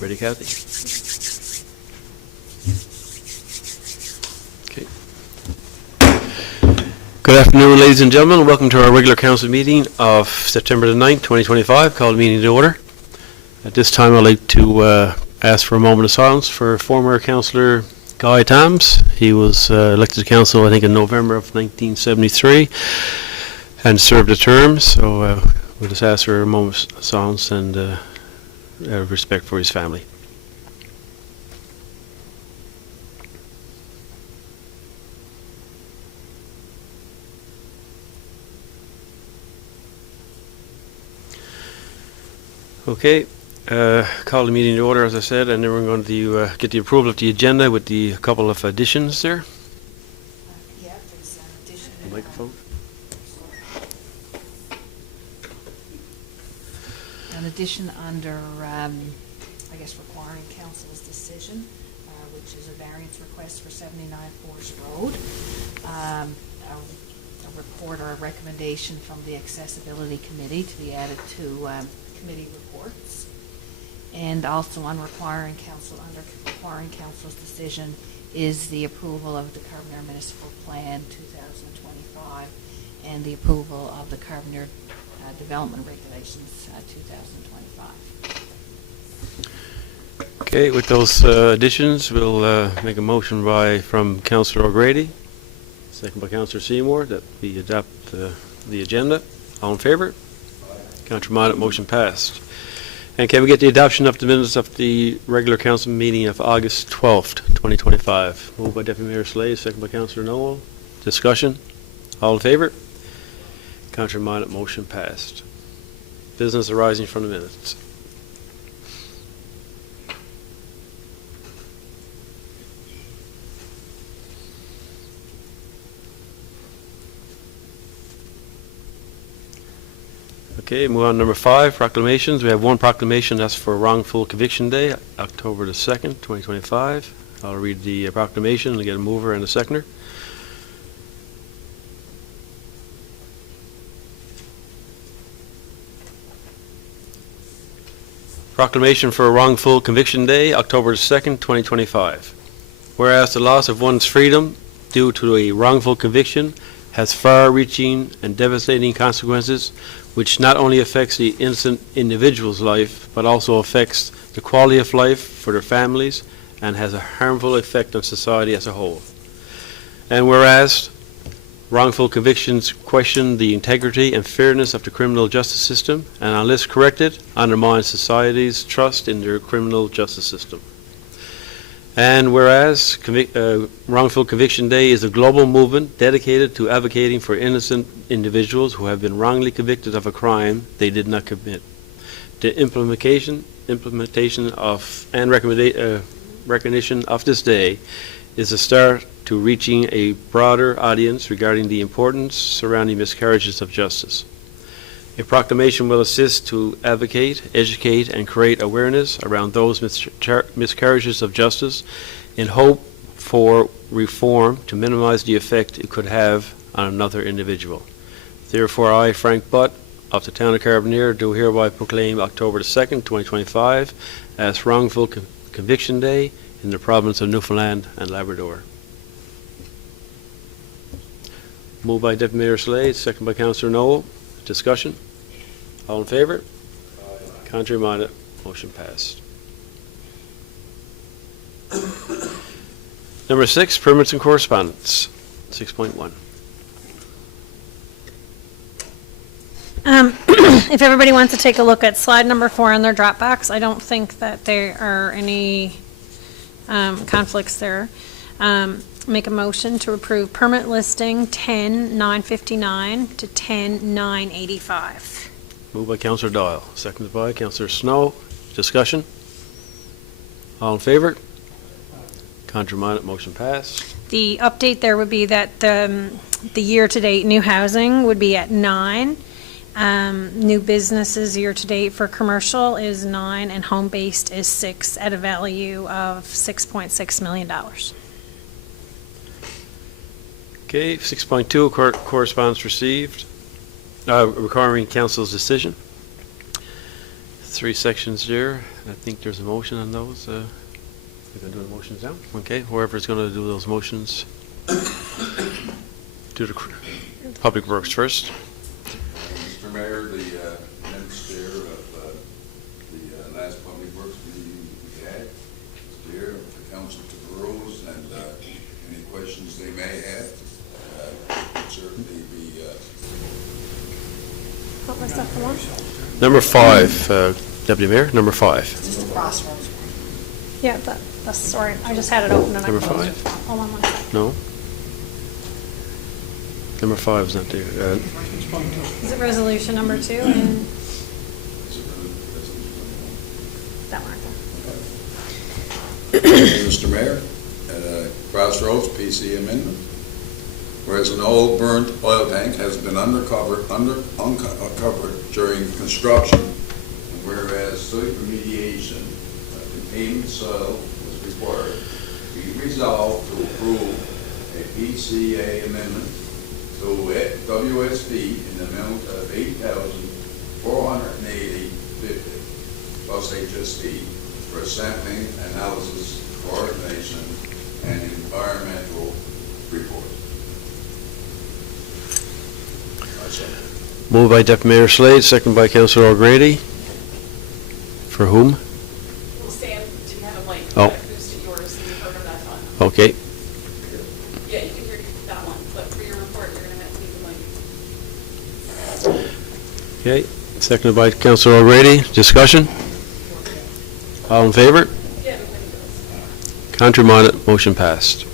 Ready, Kathy? Okay. Good afternoon, ladies and gentlemen. Welcome to our regular council meeting of September the 9th, 2025. Call the meeting to order. At this time, I'd like to ask for a moment of silence for former councillor Guy Tams. He was elected to council, I think, in November of 1973 and served a term. So we'll just ask for a moment of silence and respect for his family. Okay, call the meeting to order, as I said, and then we're going to get the approval of the agenda with the couple of additions there. Yeah, there's an addition. The microphone. An addition under, I guess, requiring council's decision, which is a variance request for 79 Forest Road. A report or a recommendation from the Accessibility Committee to be added to committee reports. And also on requiring council's decision is the approval of the Carbonear Municipal Plan 2025 and the approval of the Carbonear Development Regulations 2025. Okay, with those additions, we'll make a motion from Councillor O'Grady, second by Councillor Seymour, that we adopt the agenda. All in favour? Councillor Minot, motion passed. And can we get the adoption of the minutes of the regular council meeting of August 12th, 2025? Moved by Deputy Mayor Slade, second by Councillor Noel. Discussion? All in favour? Councillor Minot, motion passed. Business arising from the minutes. Okay, move on to number 5, proclamations. We have one proclamation, that's for Wrongful Conviction Day, October the 2nd, 2025. I'll read the proclamation and get a mover and a seconder. Proclamation for Wrongful Conviction Day, October the 2nd, 2025. Whereas the loss of one's freedom due to a wrongful conviction has far-reaching and devastating consequences, which not only affects the innocent individual's life, but also affects the quality of life for their families and has a harmful effect on society as a whole. And whereas wrongful convictions question the integrity and fairness of the criminal justice system, and unless corrected, undermine society's trust in their criminal justice system. And whereas Wrongful Conviction Day is a global movement dedicated to advocating for innocent individuals who have been wrongly convicted of a crime they did not commit. The implementation of and recognition of this day is a start to reaching a broader audience regarding the importance surrounding miscarriages of justice. A proclamation will assist to advocate, educate, and create awareness around those miscarriages of justice in hope for reform to minimize the effect it could have on another individual. Therefore, I, Frank Butt, of the town of Carbonear, do hereby proclaim October the 2nd, 2025 as Wrongful Conviction Day in the province of Newfoundland and Labrador. Moved by Deputy Mayor Slade, second by Councillor Noel. Discussion? All in favour? Contrary minded? Motion passed. Number 6, permits and correspondence. 6.1. If everybody wants to take a look at slide number 4 in their Dropbox, I don't think that there are any conflicts there. Make a motion to approve permit listing 10-959 to 10-985. Moved by Councillor Doyle, seconded by Councillor Snow. Discussion? All in favour? Contrary minded? Motion passed. The update there would be that the year-to-date new housing would be at 9. New businesses year-to-date for commercial is 9, and home-based is 6 at a value of $6.6 million. Okay, 6.2, correspondence received, requiring council's decision. three sections there. I think there's a motion on those. We're going to do the motions now? Okay, whoever's going to do those motions. Do the Public Works first. Mr. Mayor, the minutes there of the last Public Works meeting we had, there, the council took the rules, and any questions they may have, could certainly be. What was that the one? Number 5, Deputy Mayor, number 5. Just the crossroads. Yeah, that's, sorry, I just had it open and I Number closed it. 5? Hold on one second. No? Number 5 is not there. Is it resolution number 2? And that one, okay. Mr. Mayor, Crossroads PC amendment. Whereas an old burnt oil tank has been uncovered during construction, and whereas soil remediation of contained soil was required, be resolved to approve a PCA amendment to WSP in the amount of $8,480.50 plus HST for sampling, analysis, coordination, and environmental report. Moved by Deputy Mayor Slade, second by Councillor O'Grady. For whom? Well, Sam didn't have a mic. Oh. Who's to yours, and you heard him that time. Okay. Yeah, you can hear that one, but for your report, you're gonna have to leave the mic. Okay, seconded by Councillor O'Grady. Discussion? All in favor? Yeah, everybody does. Contrary minded, motion passed.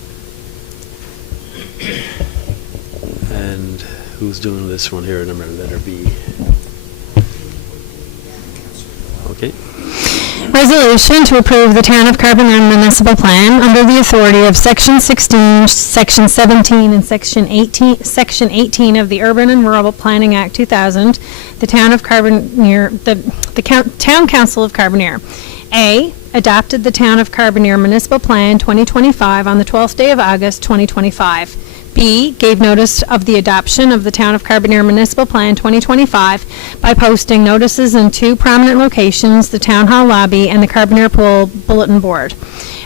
And who's doing this one here, number letter B? Okay. Resolution to approve the Town of Carbonear Municipal Plan under the authority of Section 16, Section 17, and Section 18 of the Urban and Rural Planning Act 2000, the Town of Carbonear, Town Council of Carbonear. A, adopted the Town of Carbonear Municipal Plan 2025 on the 12th day of August 2025. B, gave notice of the adoption of the Town of Carbonear Municipal Plan 2025 by posting notices in 2 prominent locations, the Town Hall lobby and the Carbonear Pool Bulletin Board.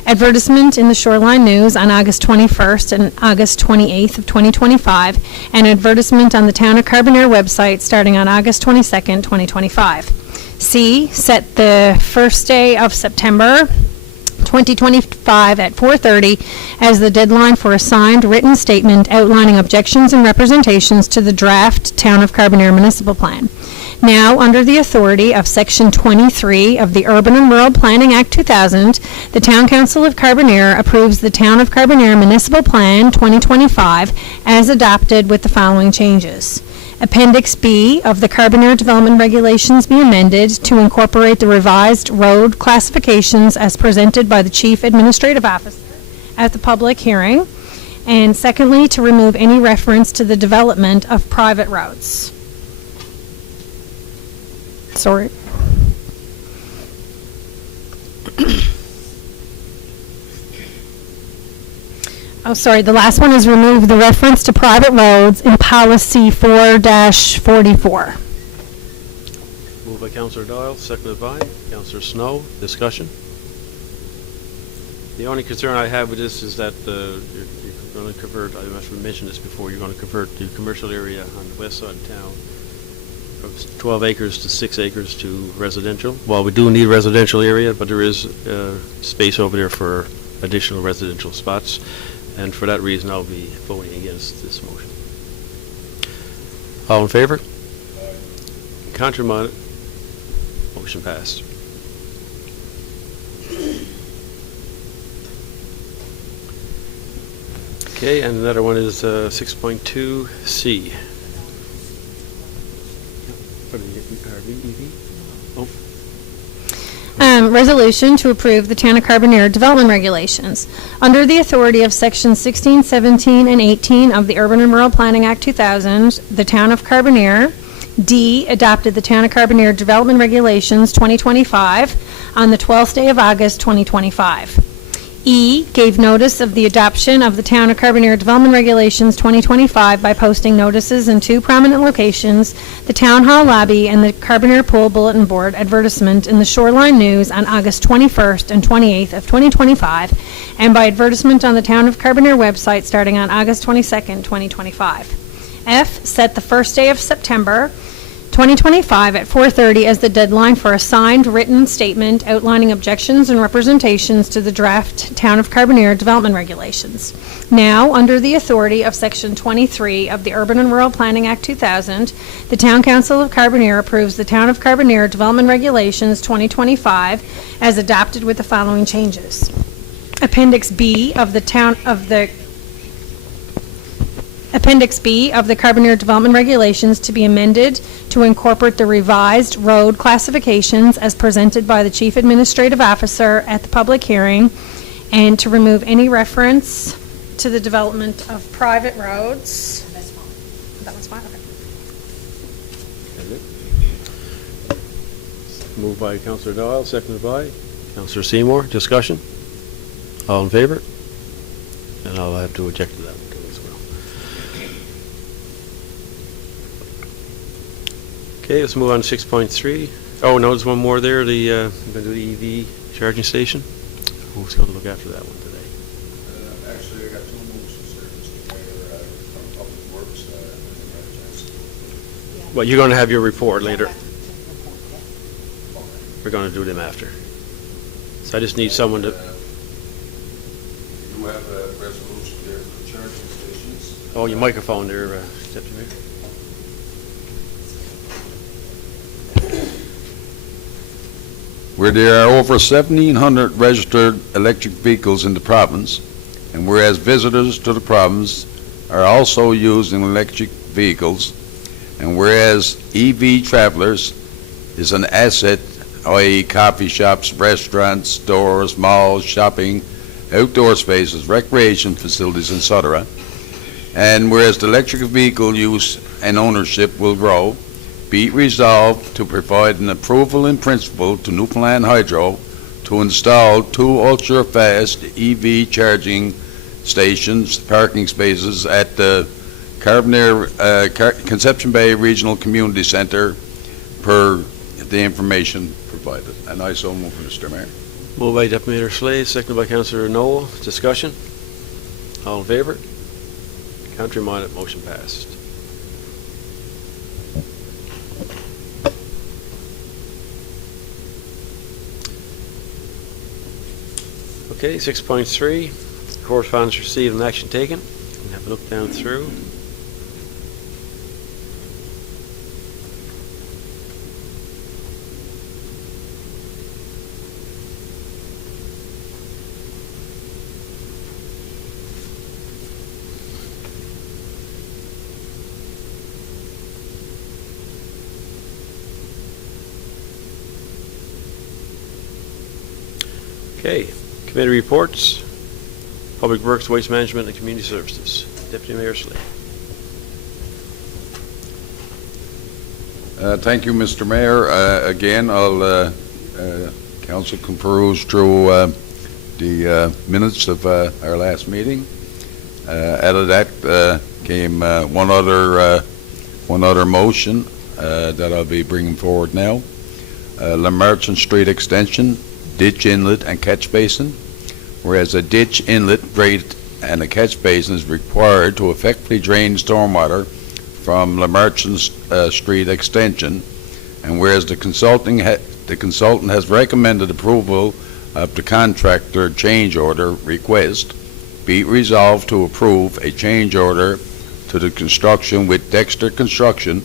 Advertisement in the Shoreline News on August 21st and August 28th of 2025, and advertisement on the Town of Carbonear website starting on August 22nd, 2025. C, set the first day of September 2025 at 4:30 as the deadline for a signed written statement outlining objections and representations to the draft Town of Carbonear Municipal Plan. Now, under the authority of Section 23 of the Urban and Rural Planning Act 2000, the Town Council of Carbonear approves the Town of Carbonear Municipal Plan 2025 as adopted with the following changes. Appendix B of the Carbonear Development Regulations be amended to incorporate the revised road classifications as presented by the Chief Administrative Officer at the public hearing. And secondly, to remove any reference to the development of private roads. Sorry. Oh, sorry, the last one is remove the reference to private roads in policy 4-44. Moved by Councillor Doyle, seconded by Councillor Snow. Discussion? The only concern I have with this is that you're going to convert, I must have mentioned this before, you're going to convert the commercial area on the west side of town from 12 acres to 6 acres to residential. Well, we do need a residential area, but there is space over there for additional residential spots. And for that reason, I'll be voting against this motion. All in favor? Contrary minded? Motion passed. Okay, and another one is 6.2C. For the EV? Oh. Resolution to approve the Town of Carbonear Development Regulations. Under the authority of Sections 16, 17, and 18 of the Urban and Rural Planning Act 2000, the Town of Carbonear, D, adopted the Town of Carbonear Development Regulations 2025 on the 12th day of August 2025. E, gave notice of the adoption of the Town of Carbonear Development Regulations 2025 by posting notices in 2 prominent locations, the Town Hall lobby and the Carbonear Pool Bulletin Board advertisement in the Shoreline News on August 21st and 28th of 2025, and by advertisement on the Town of Carbonear website starting on August 22nd, 2025. F, set the first day of September 2025 at 4:30 as the deadline for a signed written statement outlining objections and representations to the draft Town of Carbonear Development Regulations. Now, under the authority of Section 23 of the Urban and Rural Planning Act 2000, the Town Council of Carbonear approves the Town of Carbonear Development Regulations 2025 as adopted with the following changes. Appendix B of the Appendix B of the Carbonear Development Regulations to be amended to incorporate the revised road classifications as presented by the Chief Administrative Officer at the public hearing, and to remove any reference to the development of private roads. That's fine. That one's fine, okay. Moved by Councillor Doyle, seconded by Councillor Seymour. Discussion? All in favor? And I'll have to object to that one too as well. Okay, let's move on to 6.3. Oh, no, there's one more there. We're going to do the EV charging station. Who's going to look after that one today? Actually, I got 2 motions there, Mr. Mayor, from Public Works, and I had a chance to go through. Well, you're going to have your report later. Yeah, that's- Okay. We're going to do them after. So I just need someone to, You have a resolution there for charging stations. oh, your microphone there, Deputy Mayor. Where there are over 1,700 registered electric vehicles in the province, and whereas visitors to the province are also using electric vehicles, and whereas EV travelers is an asset, i.e. coffee shops, restaurants, stores, malls, shopping, outdoor spaces, recreation facilities, etc., and whereas the electric vehicle use and ownership will grow, be it resolved to provide an approval in principle to Newfoundland Hydro to install 2 ultra-fast EV charging stations, parking spaces at the Carbonear Conception Bay Regional Community Centre per the information provided. And I so move, Mr. Mayor. Moved by Deputy Mayor Slade, seconded by Councillor Noel. Discussion? All in favor? Contrary minded, motion passed. Okay, 6.3, correspondence received and action taken. We'll have a look down through. Okay, committee reports, Public Works, Waste Management, and Community Services. Deputy Mayor Slade. Thank you, Mr. Mayor. Again, council can peruse through the minutes of our last meeting. Out of that came one other motion that I'll be bringing forward now. Lamarchon Street Extension, ditch inlet and catch basin, whereas a ditch inlet, grate, and a catch basin is required to effectively drain stormwater from Lamarchon Street Extension, and whereas the consultant has recommended approval of the contractor change order request, be it resolved to approve a change order to the construction with Dexter Construction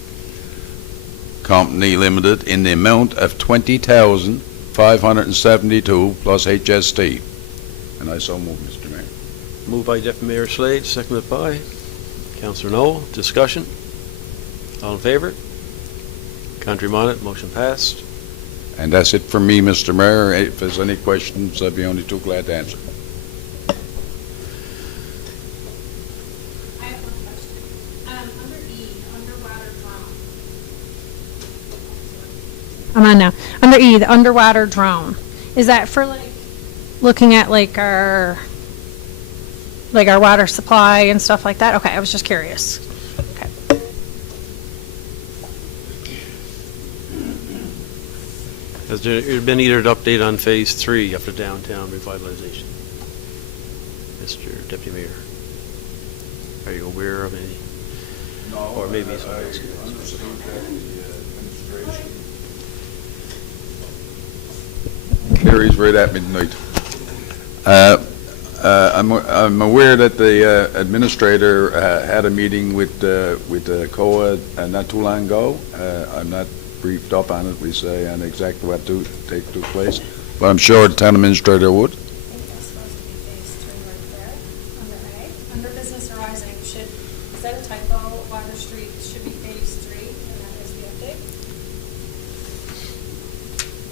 Company Limited in the amount of $20,572 plus HST. And I so move, Mr. Mayor. Moved by Deputy Mayor Slade, seconded by Councillor Noel. Discussion? All in favor? Contrary minded, motion passed. And that's it for me, Mr. Mayor. If there's any questions, I'd be only too glad to answer. I have one question. Under E, underwater drone. I'm on now. Under E, the underwater drone. Is that for like looking at like our water supply and stuff like that? Okay, I was just curious. Okay. Has there been either an update on Phase 3 of the downtown revitalization? Mr. Deputy Mayor, are you aware of any? No, Or maybe I something else. understood that the administration carries right at midnight. I'm aware that the administrator had a meeting with COA not too long ago. I'm not briefed up on it, we say, on exactly what took place, but I'm sure the town administrator would. I think that's supposed to be phase 3 right there, under A. Under business horizon, is that a typo? Water Street should be phase 3, and that is the update.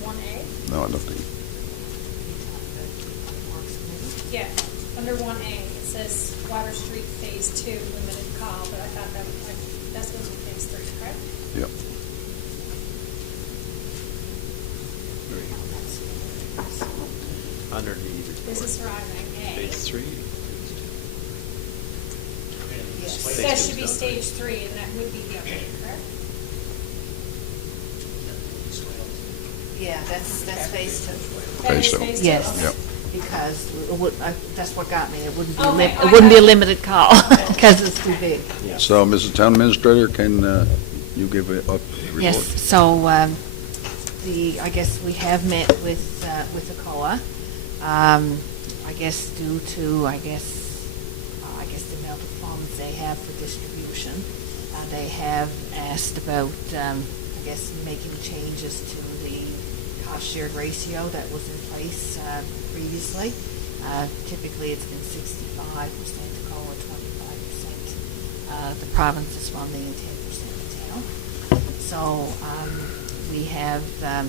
1A? No, nothing. Yeah, under 1A, it says Water Street phase 2, limited call, but I thought that's supposed to be phase 3, correct? Yep. Under the report. Business horizon, A. Phase 3? That should be stage 3, and that would be the update, correct? Yeah, that's phase 2. That is Phase 2. phase 2, Yes. okay. Yep. Because that's what got me. It wouldn't be, Okay, it wouldn't be a I- limited call because it's too big. So, Mrs. Town Administrator, can you give a report? Yes, so I guess we have met with the COA. I guess due to, the amount of funds they have for distribution, they have asked about, making changes to the cost-shared ratio that was in place previously. Typically, it's been 65% COA, 25% the province is funding, and 10% the town. So we have had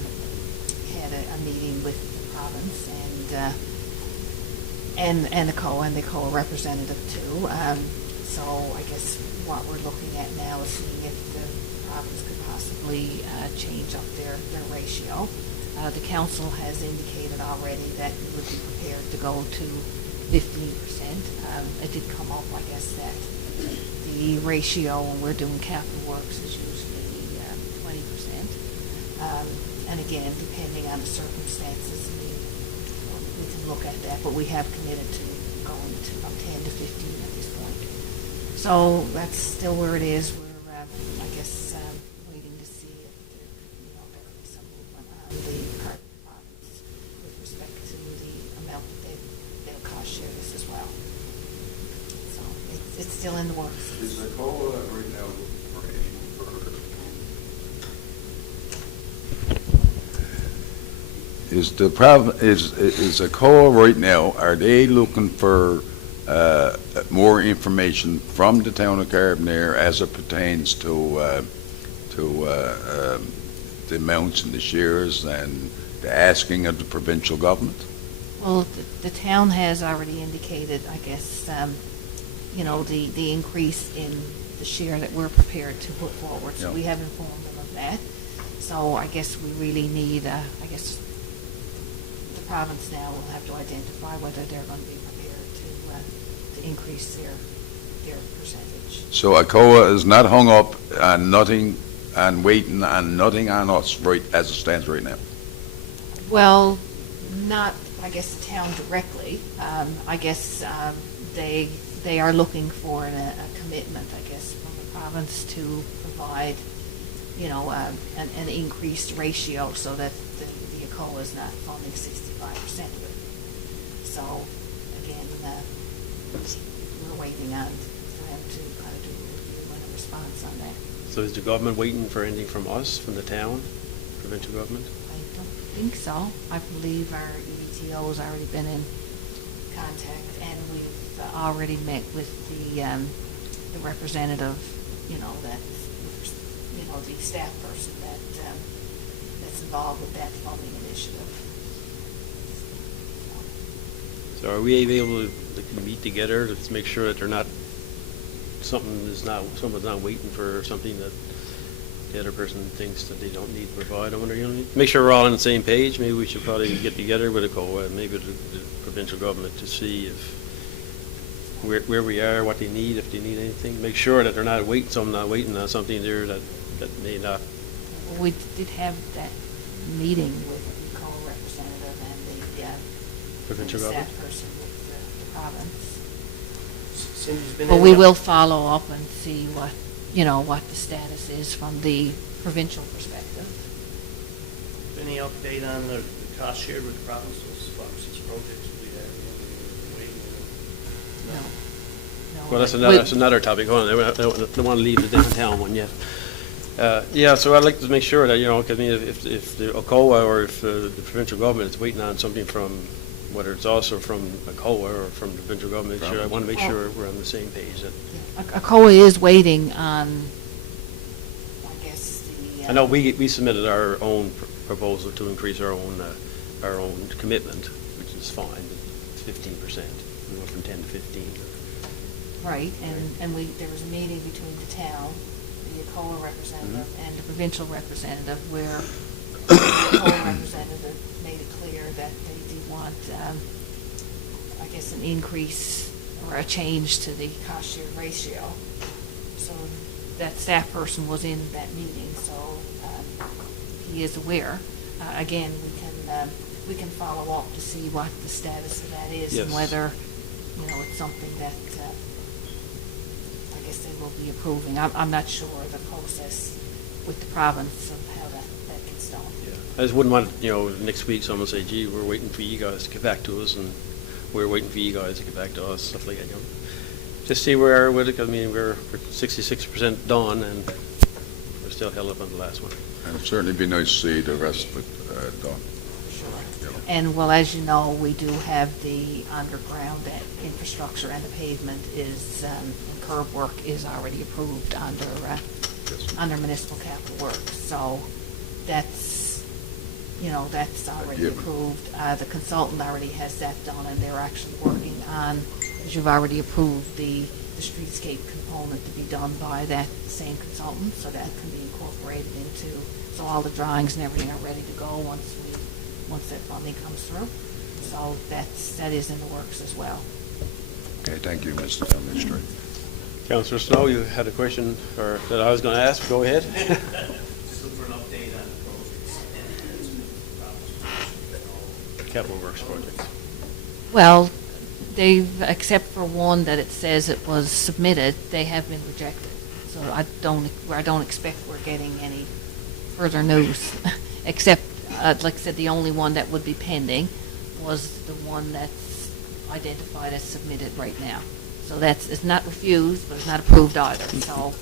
a meeting with the province and the COA representative too. So I guess what we're looking at now is seeing if the province could possibly change up their ratio. The council has indicated already that it would be prepared to go to 15%. It did come up, I guess, that the ratio when we're doing capital works is usually 20%. And again, depending on the circumstances, we can look at that, but we have committed to going to about 10 to 15 at this point. So that's still where it is. We're, waiting to see if there could be some movement on the carbon deposits with respect to the amount that they'll cost share this as well. So it's still in the works. Is the COA right now for any further? Is the COA right now, are they looking for more information from the town of Carbonear as it pertains to the amounts and the shares and the asking of the provincial government? Well, the town has already indicated, I guess, the increase in the share that we're prepared to put forward. So Yeah. we have informed them of that. So I guess we really need, the province now will have to identify whether they're going to be prepared to increase their percentage. So ACOA is not hung up on nothing, and waiting on nothing on us right as it stands right now. Well, not, I guess, the town directly. They are looking for a commitment, I guess, from the province to provide, an increased ratio so that the ACOA is not funding 65% of it. So, again, we're waiting on them to kind of do a response on that. So is the government waiting for anything from us, from the town, provincial government? I don't think so. I believe our EDTO has already been in contact, and we've already met with the representative, the staff person that's involved with that funding initiative. So are we able to meet together to make sure that they're not, someone's not waiting for something that the other person thinks that they don't need to provide. I wonder, make sure we're all on the same page. Maybe we should probably get together with a COA, maybe the provincial government, to see if where we are, what they need, if they need anything. Make sure that they're not waiting on something there that may not. We did have that meeting with the co-representative and the Provincial staff government? person with the province. Cindy's been But in we the- will follow up and see what, what the status is from the provincial perspective. Any update on the cost shared with the province, those 5 or 6 projects we have, waiting on? No. No, Well, but that's another topic. Hold on, I don't want to leave the downtown one yet. Yeah, so I'd like to make sure that, 'cause I mean, if the COA or if the provincial government is waiting on something from, whether it's also from a COA or from the provincial government, I want to make sure we're on the same page. A COA is waiting on, I guess, the. I know we submitted our own proposal to increase our own commitment, which is fine, 15%. We went from 10 to 15. Right, and there was a meeting between the town, the COA representative, and the provincial representative, where the COA representative made it clear that they did want, I guess, an increase or a change to the cost share ratio. So that staff person was in that meeting, so he is aware. Again, we can follow up to see what the status of that is and Yes. whether, it's something that I guess they will be approving. I'm not sure the process with the province of how that gets done. Yeah. I just wouldn't want, next week someone say, gee, we're waiting for you guys to get back to us, and we're waiting for you guys to get back to us, stuff like that, Just see where we're with it, 'cause, I mean, we're 66% done, and we're still held up on the last one. And it'd certainly be nice to see the rest of it done. And, well, as you know, we do have the underground infrastructure, and the pavement is, and curb work is already approved under municipal capital works. So that's, that's already Given. approved. The consultant already has that done, and they're actually working on, as you've already approved, the streetscape component to be done by that same consultant, so that can be incorporated into, so all the drawings and everything are ready to go once that funding comes through. So that is in the works as well. Okay, thank you, Mr. Administrator. Councillor Snow, you had a question, or that I was going to ask? Go ahead. Just look for an update on the projects and the province. Capital Works projects. Well, except for one that it says it was submitted, they have been rejected. So I don't expect we're getting any further news, except, like I said, the only one that would be pending was the one that's identified as submitted right now. So it's not refused, but it's not approved either. So,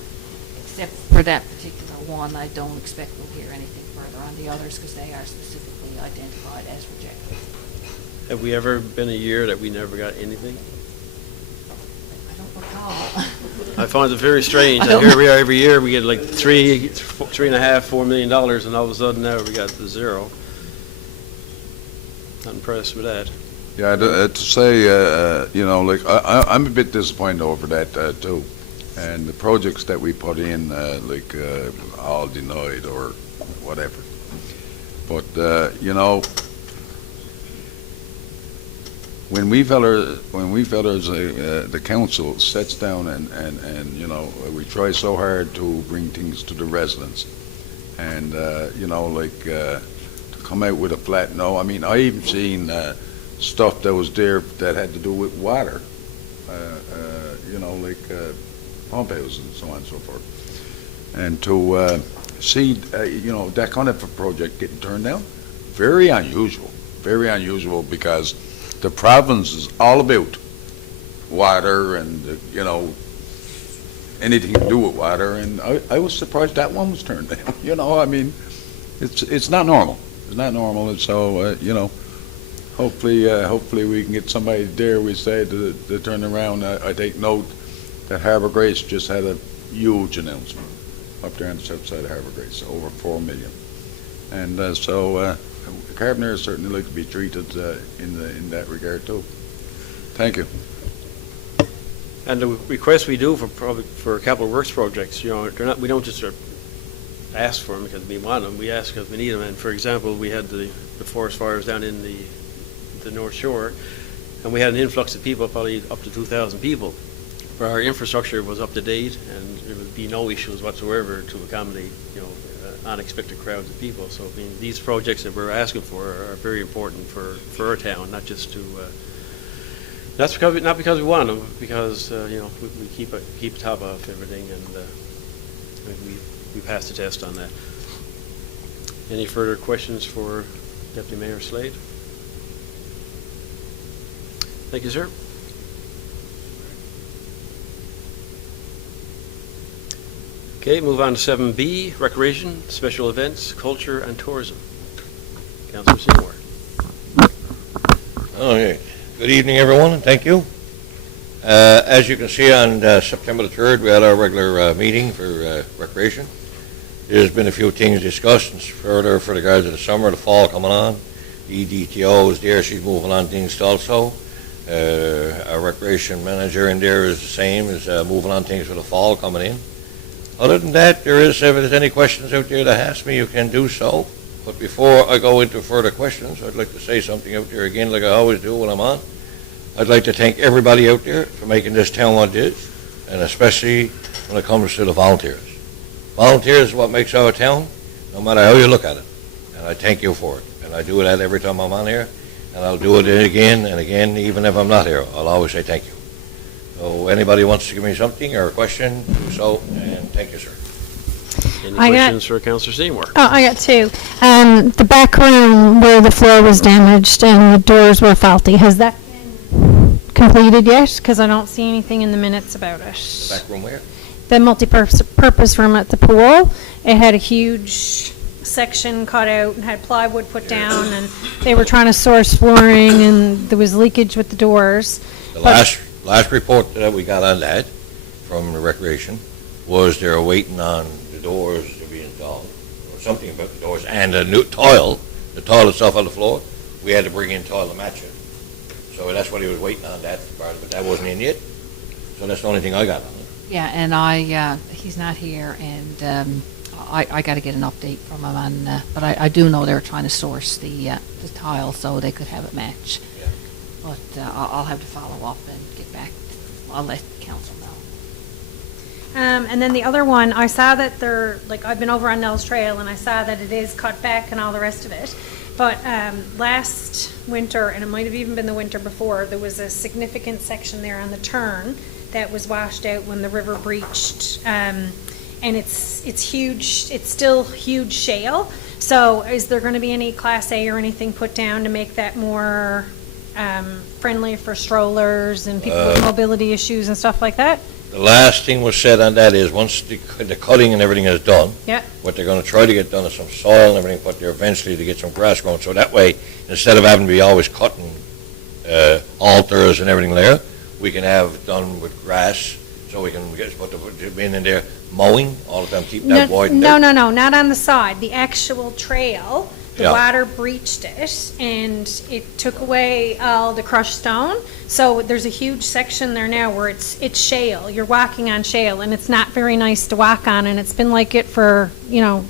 except for that particular one, I don't expect we'll hear anything further on the others, because they are specifically identified as rejected. Have we ever been a year that we never got anything? I don't recall. I find it very strange. I don't- Here we are every year, we get like $3.5, $4 million, and all of a sudden now we got the zero. Not impressed with that. Yeah, to say, like, I'm a bit disappointed over that, too. And the projects that we put in, all denied or whatever. But, when we fellers, the council sits down and we try so hard to bring things to the residents. And, to come out with a flat no. I mean, I even seen, stuff that was there that had to do with water, pump houses and so on and so forth. And to see, that kind of a project getting turned down, very unusual because the province is all about water and, anything to do with water, and I was surprised that one was turned down. I mean, it's not normal. It's not normal, and so, hopefully we can get somebody there, we say, to turn around. I take note that Harbour Grace just had a huge announcement up there on the south side of Harbour Grace, over $4 million. And so Carbonear certainly like to be treated in that regard too. Thank you. And the requests we do for capital works projects, we don't just ask for them because we want them, we ask because we need them. And for example, we had the forest fires down in the North Shore, and we had an influx of people, probably up to 2,000 people. But our infrastructure was up to date, and there would be no issues whatsoever to accommodate, unexpected crowds of people. So, I mean, these projects that we're asking for are very important for our town, not just to, not because we want them, because, we keep top of everything, and we passed the test on that. Any further questions for Deputy Mayor Slade? Thank you, sir. Okay, move on to 7B, Recreation, Special Events, Culture, and Tourism. Councilor Seymour. Okay. Good evening, everyone, and thank you. As you can see, on September the 3rd, we had our regular meeting for recreation. There's been a few things discussed and further for the guys of the summer, the fall coming on. The EDTO is there, she's moving on things also. Our recreation manager in there is the same, is moving on things for the fall coming in. Other than that, if there's any questions out there to ask me, you can do so. But before I go into further questions, I'd like to say something out there again, like I always do when I'm on. I'd like to thank everybody out there for making this town what it is, and especially when it comes to the volunteers. Volunteers is what makes our town, no matter how you look at it. And I thank you for it. And I do that every time I'm on here, and I'll do it again and again, even if I'm not here. I'll always say thank you. So anybody wants to give me something or a question, do so, and thank you, sir. Any I got- questions for Councilor Seymour? Oh, I got two. The back room where the floor was damaged and the doors were faulty, has that been completed yet? Because I don't see anything in the minutes about it. The back room where? The multi-purpose room at the pool, it had a huge section cut out and had plywood put down, and they were trying to source flooring, and there was leakage with the doors. The But- last report that we got on that from the recreation was they're waiting on the doors to be installed, or something about the doors, and the new tile, the tile itself on the floor, we had to bring in tile to match it. So that's what he was waiting on, that part, but that wasn't in yet. So that's the only thing I got on it. Yeah, and he's not here, and I got to get an update from him on, but I do know they're trying to source the tile so they could have it match. Yeah. But I'll have to follow up and get back. I'll let council know. And then the other one, I saw that I've been over on Nell's Trail, and I saw that it is cut back and all the rest of it. But last winter, and it might have even been the winter before, there was a significant section there on the turn that was washed out when the river breached. And it's huge, it's still huge shale. So is there going to be any Class A or anything put down to make that more friendly for strollers and people with mobility issues and stuff like that? The last thing was said on that is, once the cutting and everything is done, Yeah. what they're gonna try to get done is some soil and everything put there eventually to get some grass growing, so that way, instead of having to be always cutting altars and everything there, we can have done with grass, so we can put the in there mowing all the time, keep that wide. No, not on the side. The actual trail, the Yeah. water breached it, and it took away all the crushed stone. So there's a huge section there now where it's shale. You're walking on shale, and it's not very nice to walk on, and it's been like it for,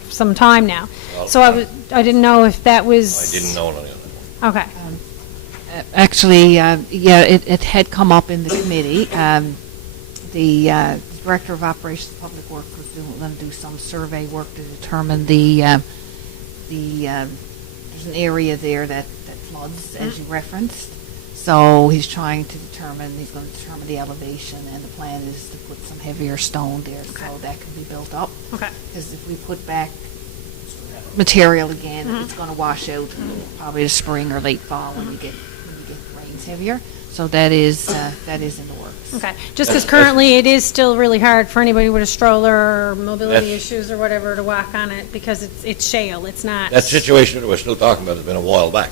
some time now. Well, So I didn't know if that was... I didn't know any of that. Okay. Actually, it had come up in the committee. The Director of Operations Public Works was going to do some survey work to determine there's an area there that floods, as you referenced. So he's going to determine the elevation, and the plan is to put some heavier stone there so that can be built up. Okay. Because if we put back material again, it's going to wash out probably the spring or late fall when you get rains heavier. So that is in the works. Okay, just because currently it is still really hard for anybody with a stroller or mobility That's- issues or whatever to walk on it because it's shale, it's not. That situation that we're still talking about has been a while back.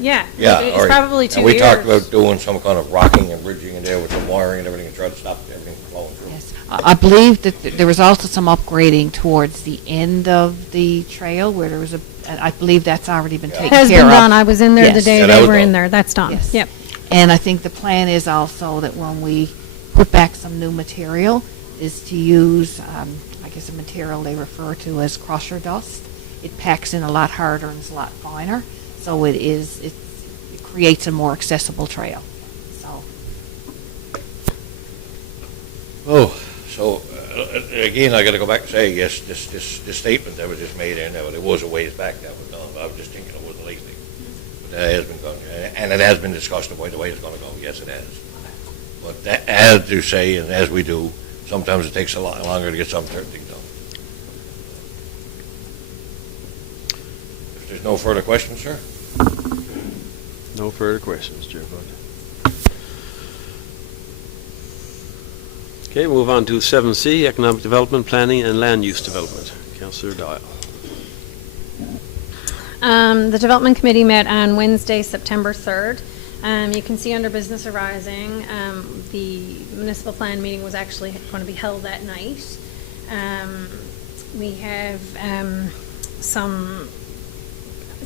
Yeah. Yeah, It's all right. probably 2 And we years. talked about doing some kind of rocking and bridging in there with some wiring and everything, and try to stop everything flowing through. Yes, I believe that there was also some upgrading towards the end of the trail where there was I believe that's already been taken care of. Has been done, I was in there the Yes. day Yeah, that they was were in done. there, that's done. Yes. Yep. And I think the plan is also that when we put back some new material, is to use, I guess, a material they refer to as crusher dust. It packs in a lot harder and it's a lot finer, so it creates a more accessible trail. So, So again, I got to go back and say, yes, this statement that was just made in there, it was a ways back that was done. I was just thinking it wasn't lately. But that has been done, and it has been discussed the way it's going to go. Yes, it has. But that, as you say, and as we do, sometimes it takes a lot longer to get some certain things done. If there's no further questions, sir? No further questions, Chair Bud. Okay, move on to 7C, Economic Development, Planning, and Land Use Development. Councillor Dial. The Development Committee met on Wednesday, September 3rd. You can see under Business Arising, the municipal plan meeting was actually going to be held that night. We have some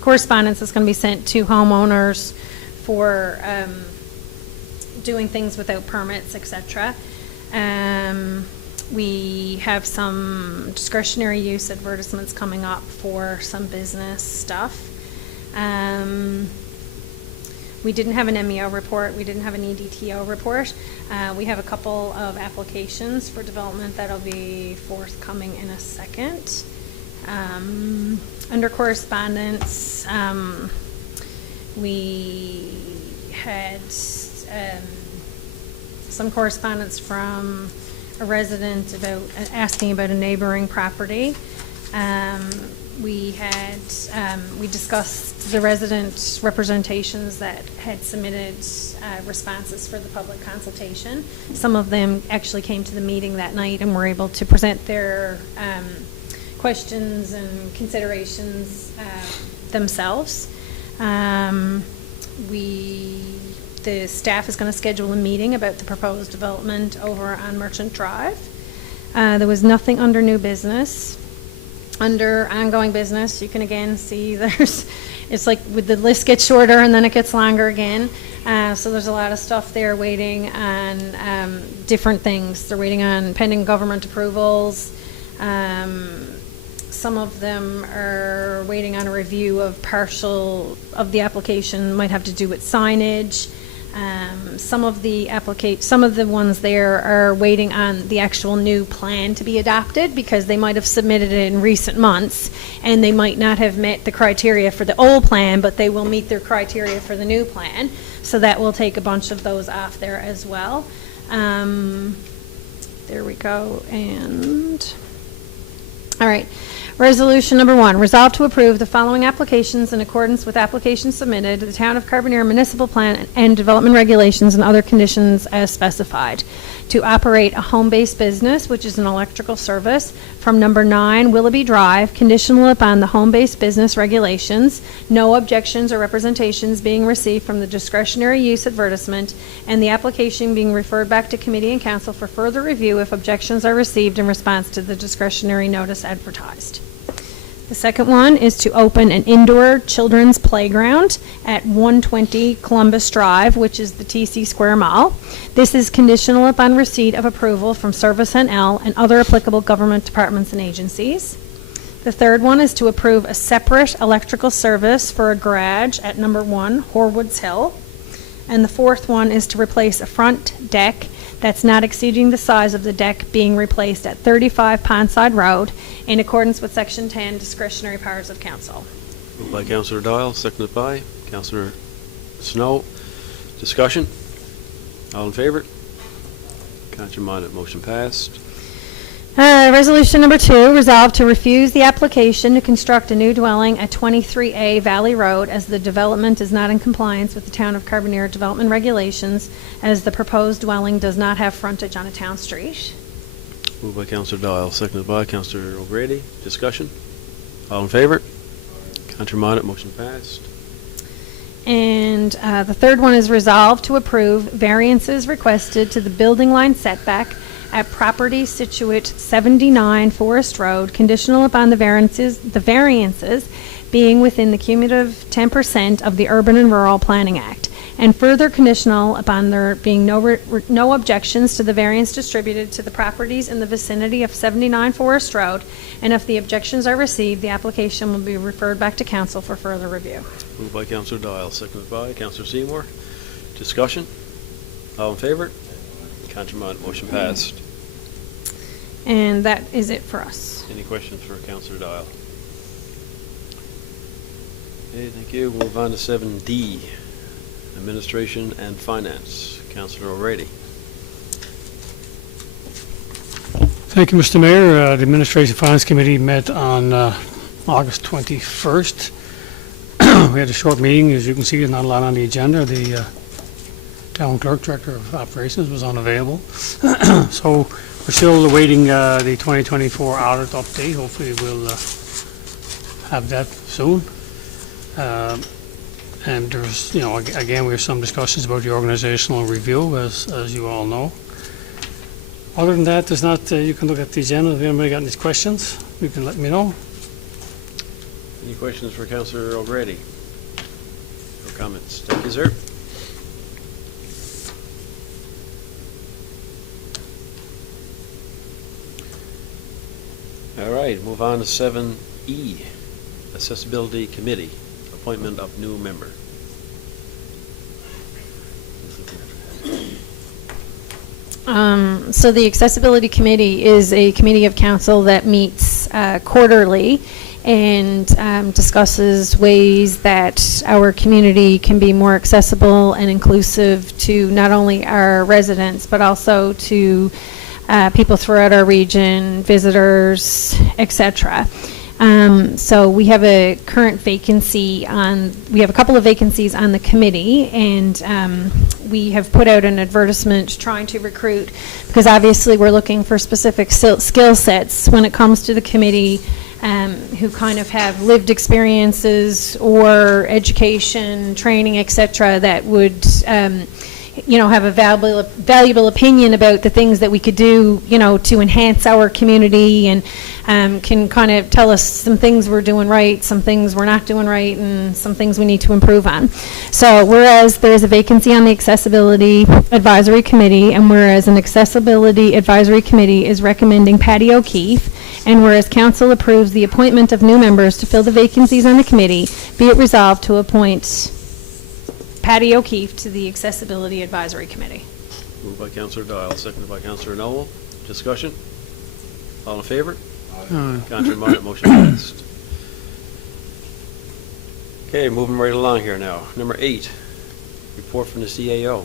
correspondence that's going to be sent to homeowners for doing things without permits, etc. We have some discretionary use advertisements coming up for some business stuff. We didn't have an MEO report. We didn't have an EDTO report. We have a couple of applications for development that'll be forthcoming in a second. Under correspondence, we had some correspondence from a resident about asking about a neighboring property. We discussed the resident representations that had submitted responses for the public consultation. Some of them actually came to the meeting that night and were able to present their questions and considerations themselves. The staff is going to schedule a meeting about the proposed development over on Merchant Drive. There was nothing under new business. Under ongoing business, you can again see it's like with the list gets shorter and then it gets longer again. So there's a lot of stuff there waiting on different things. They're waiting on pending government approvals. Some of them are waiting on a review of partial of the application, might have to do with signage. Some of the ones there are waiting on the actual new plan to be adopted because they might have submitted it in recent months and they might not have met the criteria for the old plan, but they will meet their criteria for the new plan. So that will take a bunch of those off there as well. There we go. And all right. Resolution number 1, resolve to approve the following applications in accordance with applications submitted to the Town of Carbonear Municipal Plan and Development Regulations and other conditions as specified. To operate a home-based business, which is an electrical service, from number 9 Willoughby Drive, conditional upon the home-based business regulations, no objections or representations being received from the discretionary use advertisement, and the application being referred back to committee and council for further review if objections are received in response to the discretionary notice advertised. The second one is to open an indoor children's playground at 120 Columbus Drive, which is the TC Square Mall. This is conditional upon receipt of approval from Service NL and other applicable government departments and agencies. The third one is to approve a separate electrical service for a garage at number 1 Horwoods Hill. And the fourth one is to replace a front deck that's not exceeding the size of the deck being replaced at 35 Pondside Road in accordance with Section 10 discretionary powers of council. Moved by Councillor Dial, seconded by Councillor Snow. Discussion? All in favor? Count your mind, motion passed. Resolution number 2, resolve to refuse the application to construct a new dwelling at 23A Valley Road as the development is not in compliance with the Town of Carbonear development regulations as the proposed dwelling does not have frontage on a town street. Moved by Councillor Dial, seconded by Councillor O'Grady. Discussion? All in favor? Count your mind, motion passed. And the third one is resolved to approve variances requested to the building line setback at property situate 79 Forest Road, conditional upon the variances being within the cumulative 10% of the Urban and Rural Planning Act. and further conditional upon there being no objections to the variance distributed to the properties in the vicinity of 79 Forest Road, and if the objections are received, the application will be referred back to council for further review. Moved by Councillor Dial, seconded by Councillor Seymour. Discussion? All in favor? Contrary minded, motion passed. And that is it for us. Any questions for Councillor Dial? Okay, thank you. Move on to 7D, Administration and Finance. Councillor O'Reilly. Thank you, Mr. Mayor. The Administration Finance Committee met on August 21st. We had a short meeting. As you can see, there's not a lot on the agenda. The Town Clerk, Director of Operations, was unavailable. So we're still awaiting the 2024 audit update. Hopefully we'll have that soon. And there's, again, we have some discussions about the organizational review, as you all know. Other than that, there's not, you can look at the agenda. If anybody got any questions, you can let me know. Any questions for Councillor O'Grady? Or comments? Thank you, sir. All right, move on to 7E, Accessibility Committee, appointment of new member. So the Accessibility Committee is a committee of council that meets quarterly and discusses ways that our community can be more accessible and inclusive to not only our residents, but also to people throughout our region, visitors, etc. So we have a current vacancy we have a couple of vacancies on the committee, and we have put out an advertisement trying to recruit, because obviously we're looking for specific skill sets when it comes to the committee, who kind of have lived experiences or education, training, etc., that would have a valuable opinion about the things that we could do, to enhance our community, and can kind of tell us some things we're doing right, some things we're not doing right, and some things we need to improve on. So whereas there is a vacancy on the Accessibility Advisory Committee, and whereas an Accessibility Advisory Committee is recommending Patty O'Keefe, and whereas Council approves the appointment of new members to fill the vacancies on the committee, be it resolved to appoint Patty O'Keefe to the Accessibility Advisory Committee. Moved by Councillor Dial, seconded by Councillor Noel. Discussion? All in favor? Contrary minded, motion passed. Okay, moving right along here now. Number 8, report from the CAO.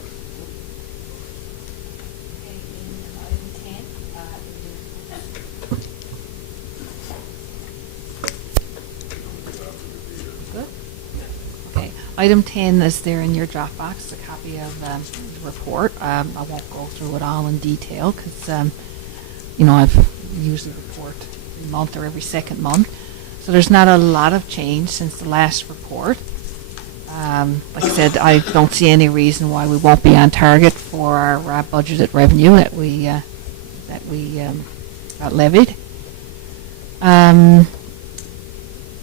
Okay, item 10 is there in your Dropbox, a copy of the report. I won't go through it all in detail because, I've usually report every month or every second month. So there's not a lot of change since the last report. Like I said, I don't see any reason why we won't be on target for our budgeted revenue that we got levied.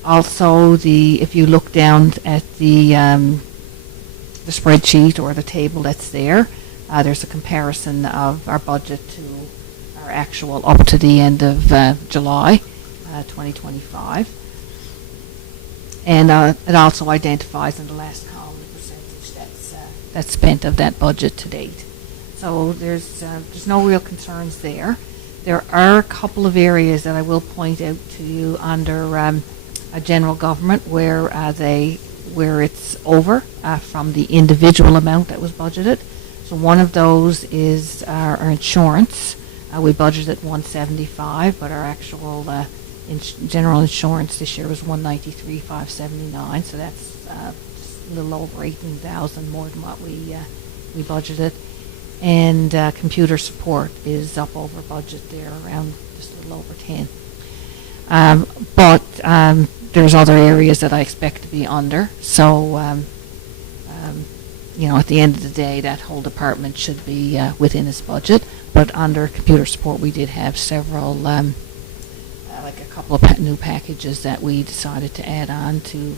Also, if you look down at the spreadsheet or the table that's there, there's a comparison of our budget to our actual up to the end of July 2025. And it also identifies in the last column the percentage that's spent of that budget to date. So there's no real concerns there. There are a couple of areas that I will point out to you under a general government where it's over from the individual amount that was budgeted. So one of those is our insurance. We budgeted $175, but our actual general insurance this year was $193,579. So that's just a little over $18,000 more than what we budgeted. And computer support is up over budget there, around just a little over 10. But there's other areas that I expect to be under. So, at the end of the day, that whole department should be within its budget. But under computer support, we did have several, like a couple of new packages that we decided to add on to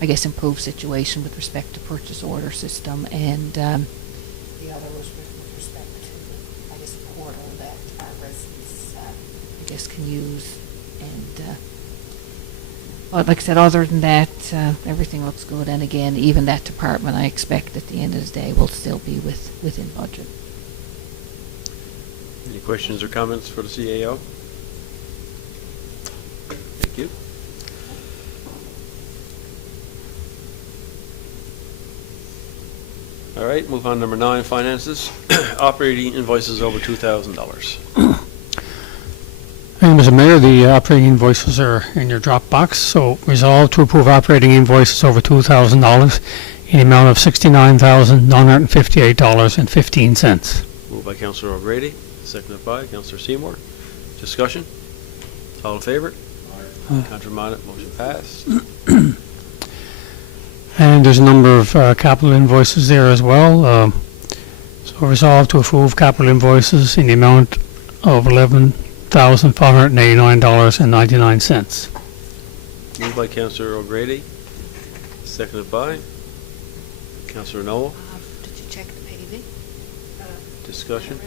I guess, improved situation with respect to purchase order system, and the other was with respect to, I guess, a portal that our residents, I guess, can use. And like I said, other than that, everything looks good. And again, even that department, I expect at the end of the day will still be within budget. Any questions or comments for the CAO? Thank you. All right, move on to number 9, finances. Operating invoices over $2,000. And Mr. Mayor, the operating invoices are in your Dropbox, so resolve to approve operating invoices over $2,000 in the amount of $69,958.15. Moved by Councillor O'Grady, seconded by Councillor Seymour. Discussion? All in favor? Contrary minded, motion passed. And there's a number of capital invoices there as well. So resolve to approve capital invoices in the amount of $11,589.99. Moved by Councillor O'Grady, seconded by Councillor Noel. Did you check the paving? Discussion?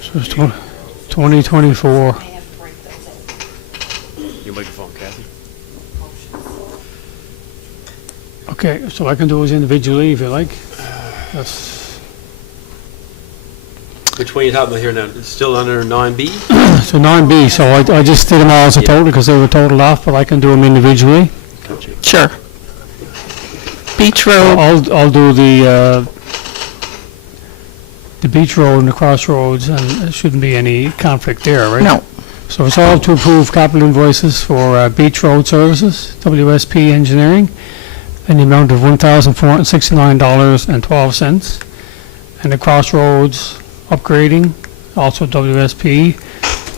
So it's 2024. I have to break those out. Your microphone, Kathy. Okay, so I can do those individually if you like. That's, Which one you talking about here now? It's still under 9B? so 9B, so I just did them all as a total because they were totaled off, but I can do them individually. Sure. Beach Road, I'll do the Beach Road and the Crossroads, and there shouldn't be any conflict there, right? no. So it's all to approve capital invoices for Beach Road Services, WSP Engineering, in the amount of $1,469.12. And the Crossroads upgrading, also WSP,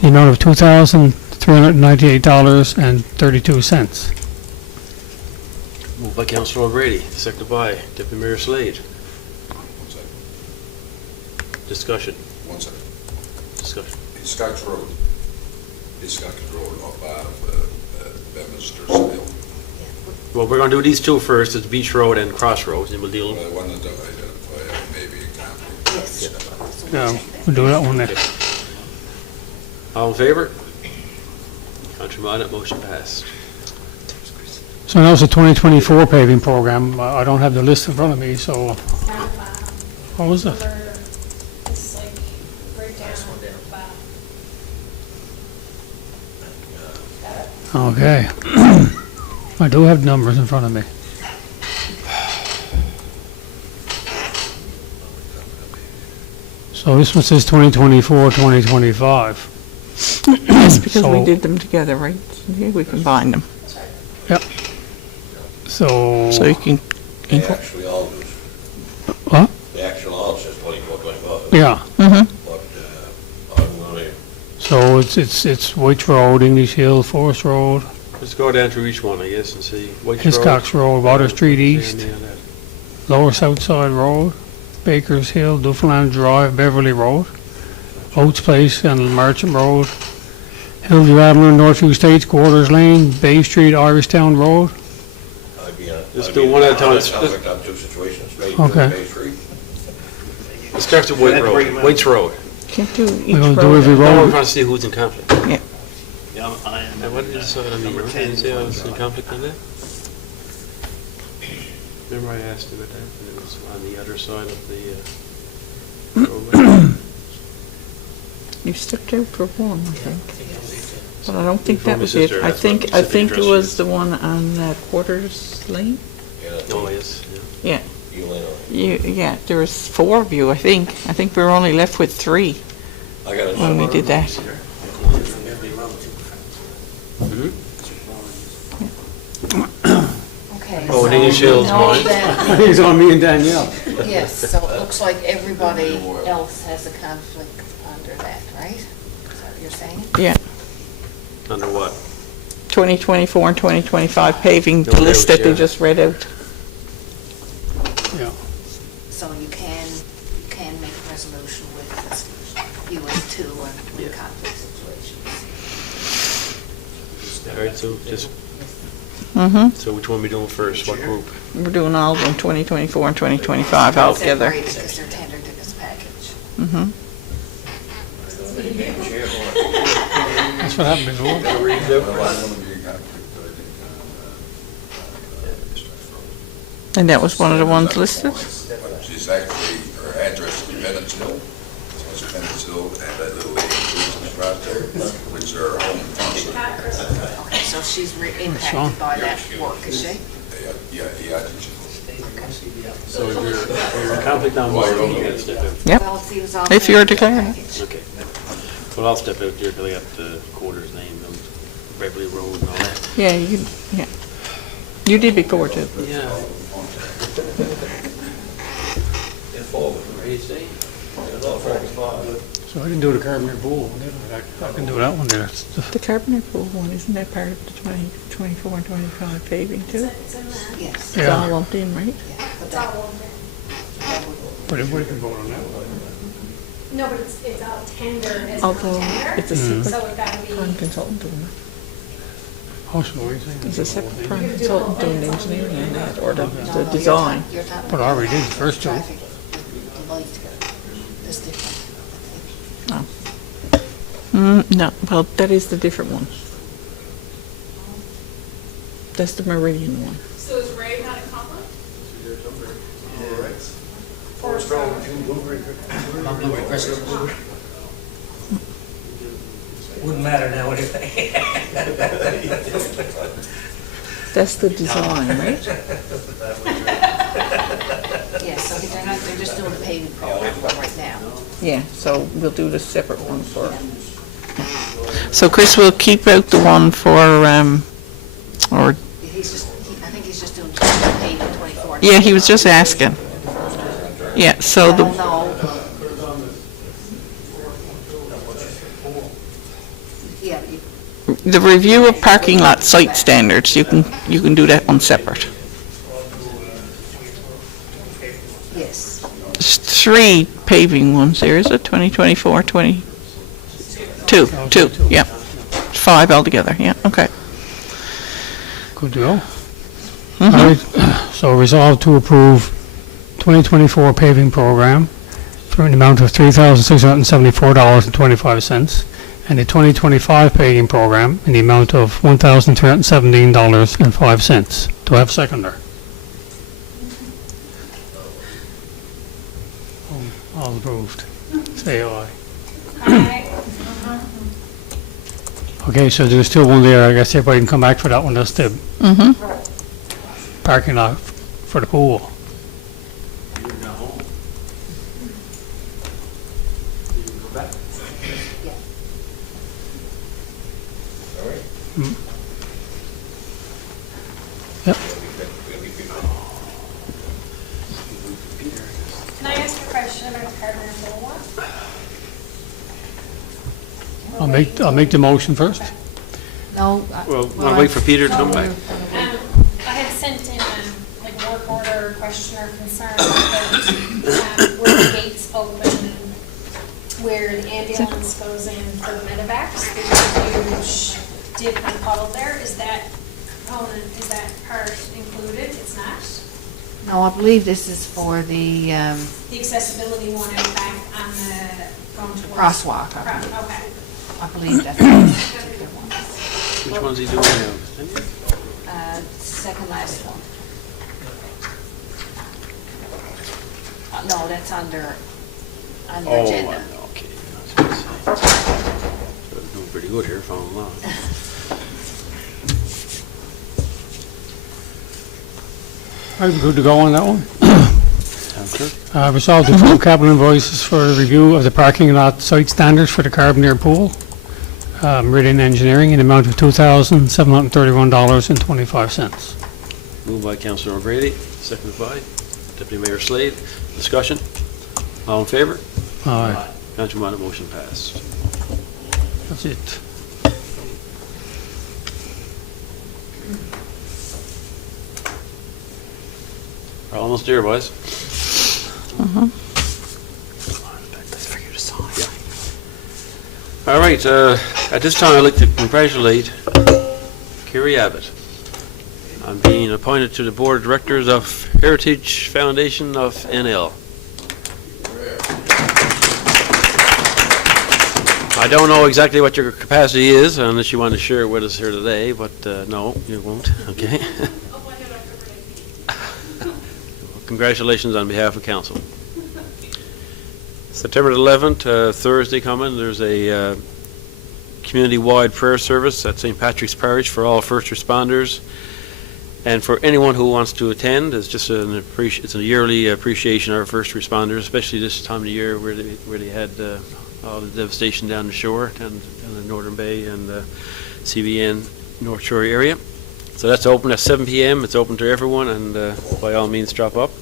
the amount of $2,398.32. Moved by Councillor O'Grady, seconded by Deputy Mayor Slade. One second. Discussion. One second. Discussion. Hiscox Road. Hiscox Road up out of Bedminster's Mill. Well, we're going to do these two first, it's Beach Road and Crossroads, and we'll deal. I wanted to identify maybe a conflict. Yeah, we'll do that one next. All in favor? Contrary minded, motion passed. So now it's a 2024 paving program. I don't have the list in front of me, so what was it? It's like right down the bottom. Okay. I do have numbers in front of me. So this one says 2024, 2025. That's because we So- did them together, right? Yeah, we combined them. So, So you can, They actually all do. what? The actual all says 24, 25. Yeah, mhm. But I'm gonna, so it's White Road, English Hill, Forest Road, Let's go down through each one, I guess, and see. Which Hiscox Road, Water Street East, Yeah, that. Lower South Side Road, Baker's Hill, Newfoundland Drive, Beverly Road, Oates Place and Merchant Road, Hillview Avenue, Northview Estates, Quarters Lane, Bay Street, Irishtown Road. I'd be on. Let's I'd do be one at a on time. conflict on two situations, Bay Okay. Bay Street. Let's start with White Road. White's Road. Can't do each We're gonna do road. every Now we're road. trying to see who's in conflict. Yeah, I am. And what did you decide on Number the, 10 did you say I was in 25. conflict on that? Remember I asked him at that, and it was on the other side of the roadway? You stepped out for one, I think. But I don't think Before that was my it. sister, I that's what think it Pacific was Address the one on Quarters Lane. Oh, yes, yeah. Yeah, there was 4 of you, I think. I think we were only left with 3 I got when we did that. Okay. Oh, and so English Hill's know mine. that- It's on me and Danielle. Yes, so it looks like everybody else has a conflict under that, right? Is that what you're saying? Yeah, Under what? 2024 and 2025 paving, No, the list that they yeah. just read out. Yeah. So you can make a resolution with US2 and with conflict situations. All right, so just, Mm-hmm. so which one we doing first? What group? We're doing all of them, 2024 and 2025 all together. Separated because they're tendered in this package. Mm-hmm. That's what happened before. Otherwise, I'm gonna be in conflict, I think, Mr. Frost. And that was one of the ones listed? She's actually, her address is Bennett Hill. So it's Bennett Hill and that little lady who's in the cross there, which are her home function. Okay, so she's Sean? impacted by that work, is she? Yeah, I think she. So if you're in conflict on one, you gotta step out. Yep. Well, if he was all If you're tendered in the declaring. package. Okay. Well, I'll step out there till I got the quarter's name, and Beverly Road and all that. Yeah, yeah. You did before too. Yeah. Ready to say? So I didn't do the Carbonear pool, did I? I can do that one there. The Carbonear pool one, isn't that part of the 2024 and 25 paving too? It's in there. Yes. It's all Yeah, lumped in, right? Yeah, but It's all that, on there. but if we can vote on that one. No, but it's all tender as a Although tender. it's a separate So it gotta prime be, consultant doing it. Oh, so what are you saying? It's a separate prime consultant doing the engineering on that, or the design. you're talking. But I already did the first two. Traffic, the light, is different. No, well, that is the different one. That's the Meridian one. So is Ray not in conflict? Wouldn't matter now anyway. That's the design, right? Yes, so they're just doing the paving program right now. Yeah, so we'll do the separate one for. So Chris will keep out the one for, or, He's just, I think he's just doing paving 24. yeah, he was just asking. Yeah, so I don't the, know. Yeah, the review of parking lot site standards, you can do that one separate. yes. There's 3 paving ones there, is it? 2024, 22, yeah. 5 altogether, yeah, okay. Good to go. All right, so resolve to approve 2024 paving program for an amount of $3,674.25, and the 2025 paving program in the amount of $1,317.05. Do I have a seconder? All approved. Say aye. Okay, so there's still one there. I guess everybody can come back for that one. That's the Mm-hmm. parking lot for the pool. You can go home. You can go back. Yep. can I ask a question about the Carbonear pool one? I'll make the motion first. No. Well, wanna wait for Peter to come back? I had sent in like work order question or concern about where the gates open, where the ambulance goes in for the medevacs. There's a huge dip and puddle there. Is that component, is that part included? It's not? No, I believe this is for the The accessibility one out back on the, going towards. crosswalk. Okay. I believe that's the one. Which one's he doing now? Second last one. No, that's under Oh, the agenda. okay. I was gonna say. So we're doing pretty good here, following along. All right, good to go on that one. Sounds good. Resolve to approve capital invoices for review of the parking lot site standards for the Carbonear pool. Meridian Engineering in the amount of $2,731.25. Moved by Councilor O'Grady, seconded by Deputy Mayor Slade. Discussion? All in favor? Aye, Contrary-minded, motion passed. that's it. We're almost there, boys. All right, at this time, I'd like to congratulate Kerry Abbott on being appointed to the Board of Directors of Heritage Foundation of NL. I don't know exactly what your capacity is, unless you want to share it with us here today, but no, you won't, okay? I'll find out October 19th. Congratulations on behalf of council. September 11th, Thursday coming, there's a community-wide prayer service at St. Patrick's Parish for all first responders. And for anyone who wants to attend, it's just it's a yearly appreciation of our first responders, especially this time of the year where they had all the devastation down the shore, down the Northern Bay and CBN North Shore area. So that's open at 7 p.m. It's open to everyone, and by all means, drop up.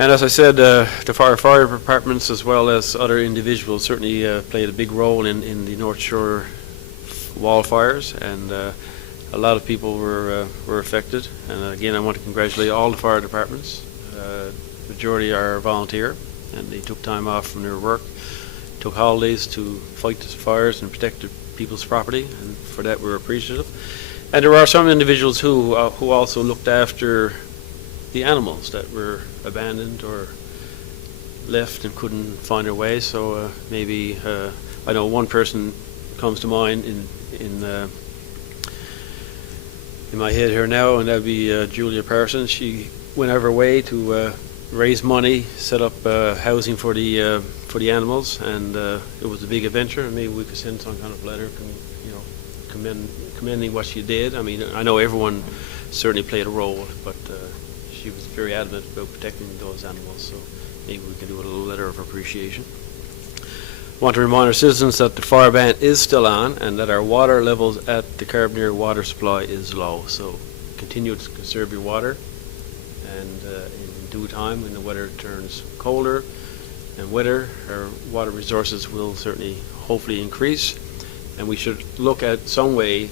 And as I said, the fire departments as well as other individuals certainly played a big role in the North Shore wildfires, and a lot of people were affected. And again, I want to congratulate all the fire departments. Majority are volunteer, and they took time off from their work, took holidays to fight the fires and protect the people's property, and for that we're appreciative. And there are some individuals who also looked after the animals that were abandoned or left and couldn't find their way. So maybe I know one person comes to mind in my head here now, and that'd be Julia Parsons. She went out of her way to raise money, set up housing for the animals, and it was a big adventure. And maybe we could send some kind of letter, commending what she did. I mean, I know everyone certainly played a role, but she was very adamant about protecting those animals, so maybe we can do a little letter of appreciation. I want to remind our citizens that the fire ban is still on and that our water levels at the Carbonear water supply is low, so continue to conserve your water, and in due time when the weather turns colder and wetter, our water resources will certainly hopefully increase, and we should look at some way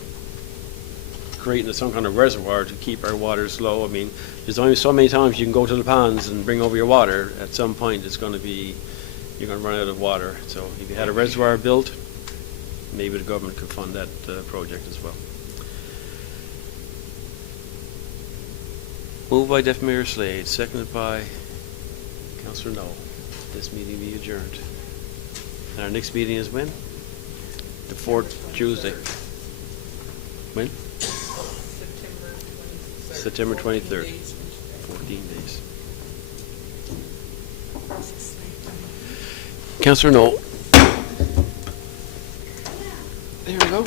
creating some kind of reservoir to keep our waters low. I mean, there's only so many times you can go to the ponds and bring over your water. At some point, you're going to run out of water. So if you had a reservoir built, maybe the government could fund that project as well. Moved by Deputy Mayor Slade, seconded by Councillor Noel. This meeting be adjourned. And our next meeting is when? The fourth Tuesday. When? September 23rd. 14 days. Councillor Noel. There we go.